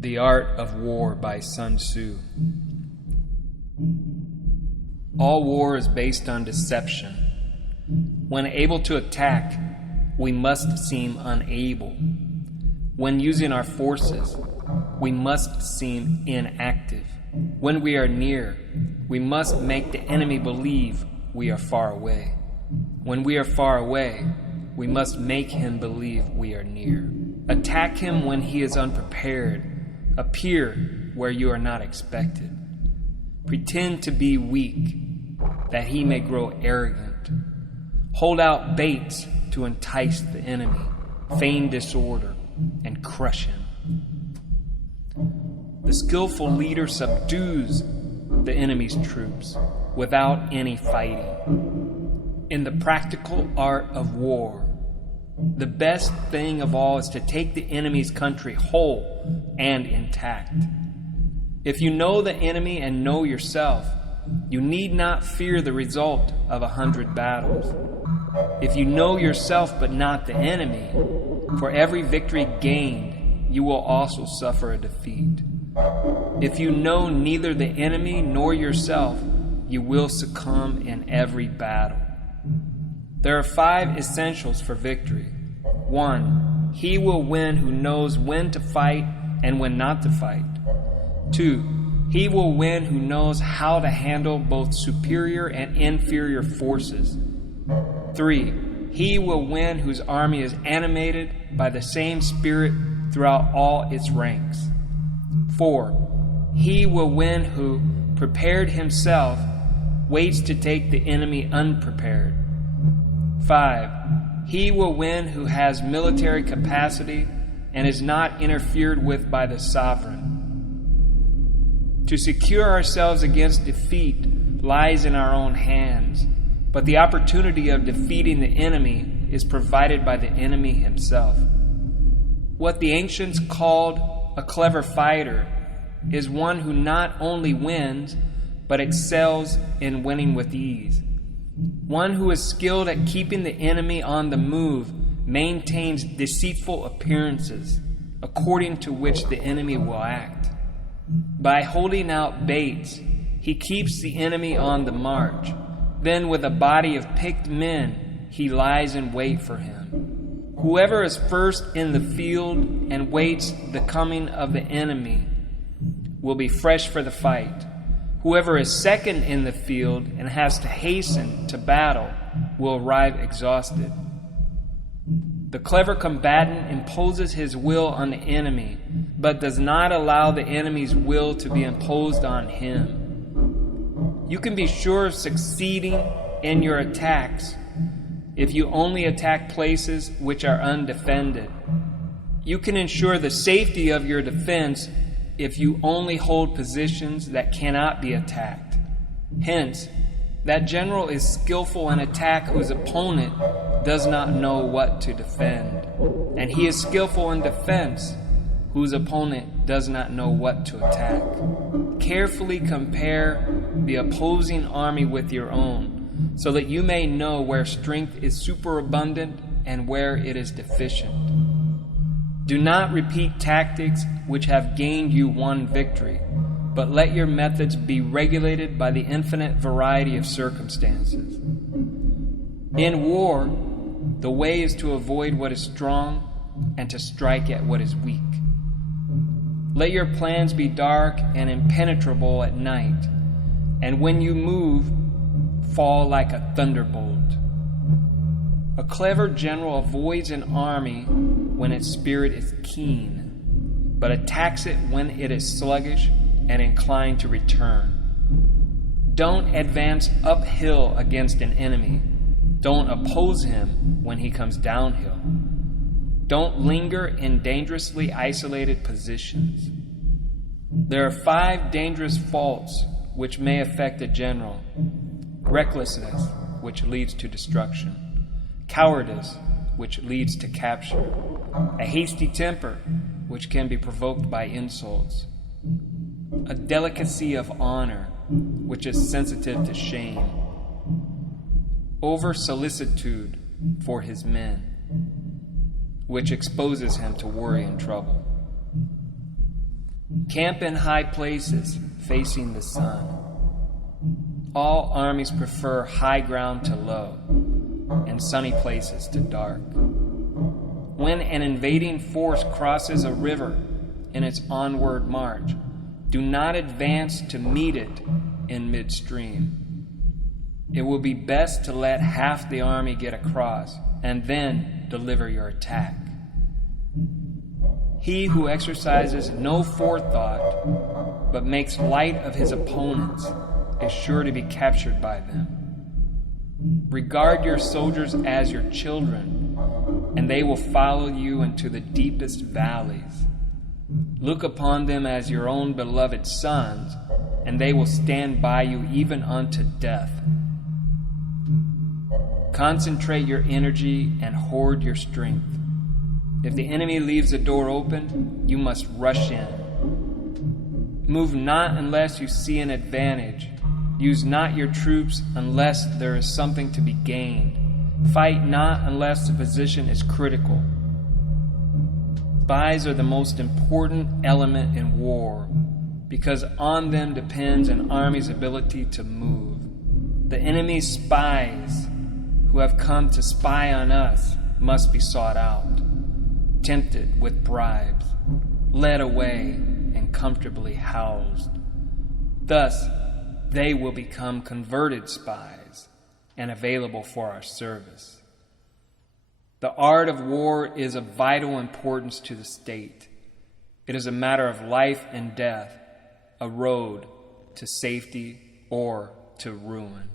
The Art of War by Sun Tzu. All war is based on deception. When able to attack, we must seem unable. When using our forces, we must seem inactive. When we are near, we must make the enemy believe we are far away. When we are far away, we must make him believe we are near. Attack him when he is unprepared. Appear where you are not expected. Pretend to be weak, that he may grow arrogant. Hold out baits to entice the enemy, feign disorder, and crush him. The skillful leader subdues the enemy's troops without any fighting. In the practical art of war, the best thing of all is to take the enemy's country whole and intact. If you know the enemy and know yourself, you need not fear the result of 100 battles. If you know yourself but not the enemy, for every victory gained, you will also suffer a defeat. If you know neither the enemy nor yourself, you will succumb in every battle. There are 5 essentials for victory. 1. He will win who knows when to fight and when not to fight. 2. He will win who knows how to handle both superior and inferior forces. 3. He will win whose army is animated by the same spirit throughout all its ranks. 4. He will win who, prepared himself, waits to take the enemy unprepared. 5. He will win who has military capacity and is not interfered with by the sovereign. To secure ourselves against defeat lies in our own hands, but the opportunity of defeating the enemy is provided by the enemy himself. What the ancients called a clever fighter is one who not only wins, but excels in winning with ease. One who is skilled at keeping the enemy on the move maintains deceitful appearances, according to which the enemy will act. By holding out baits, he keeps the enemy on the march. Then with a body of picked men, he lies in wait for him. Whoever is first in the field and waits the coming of the enemy will be fresh for the fight. Whoever is second in the field and has to hasten to battle will arrive exhausted. The clever combatant imposes his will on the enemy, but does not allow the enemy's will to be imposed on him. You can be sure of succeeding in your attacks if you only attack places which are undefended. You can ensure the safety of your defense if you only hold positions that cannot be attacked. Hence, that general is skillful in attack whose opponent does not know what to defend, and he is skillful in defense whose opponent does not know what to attack. Carefully compare the opposing army with your own, so that you may know where strength is superabundant and where it is deficient. Do not repeat tactics which have gained you one victory, but let your methods be regulated by the infinite variety of circumstances. In war, the way is to avoid what is strong and to strike at what is weak. Let your plans be dark and impenetrable at night, and when you move, fall like a thunderbolt. A clever general avoids an army when its spirit is keen, but attacks it when it is sluggish and inclined to return. Don't advance uphill against an enemy. Don't oppose him when he comes downhill. Don't linger in dangerously isolated positions. There are 5 dangerous faults which may affect a general: recklessness, which leads to destruction; cowardice, which leads to capture; a hasty temper, which can be provoked by insults; a delicacy of honor, which is sensitive to shame; over-solicitude for his men; which exposes him to worry and trouble. Camp in high places facing the sun. All armies prefer high ground to low, and sunny places to dark. When an invading force crosses a river in its onward march, do not advance to meet it in midstream. It will be best to let half the army get across and then deliver your attack. He who exercises no forethought but makes light of his opponents is sure to be captured by them. Regard your soldiers as your children, and they will follow you into the deepest valleys. Look upon them as your own beloved sons, and they will stand by you even unto death. Concentrate your energy and hoard your strength. If the enemy leaves the door open, you must rush in. Move not unless you see an advantage. Use not your troops unless there is something to be gained. Fight not unless the position is critical. Spies are the most important element in war because on them depends an army's ability to move. The enemy's spies who have come to spy on us must be sought out, tempted with bribes, led away, and comfortably housed. Thus, they will become converted spies and available for our service. The art of war is of vital importance to the state. It is a matter of life and death, a road to safety or to ruin.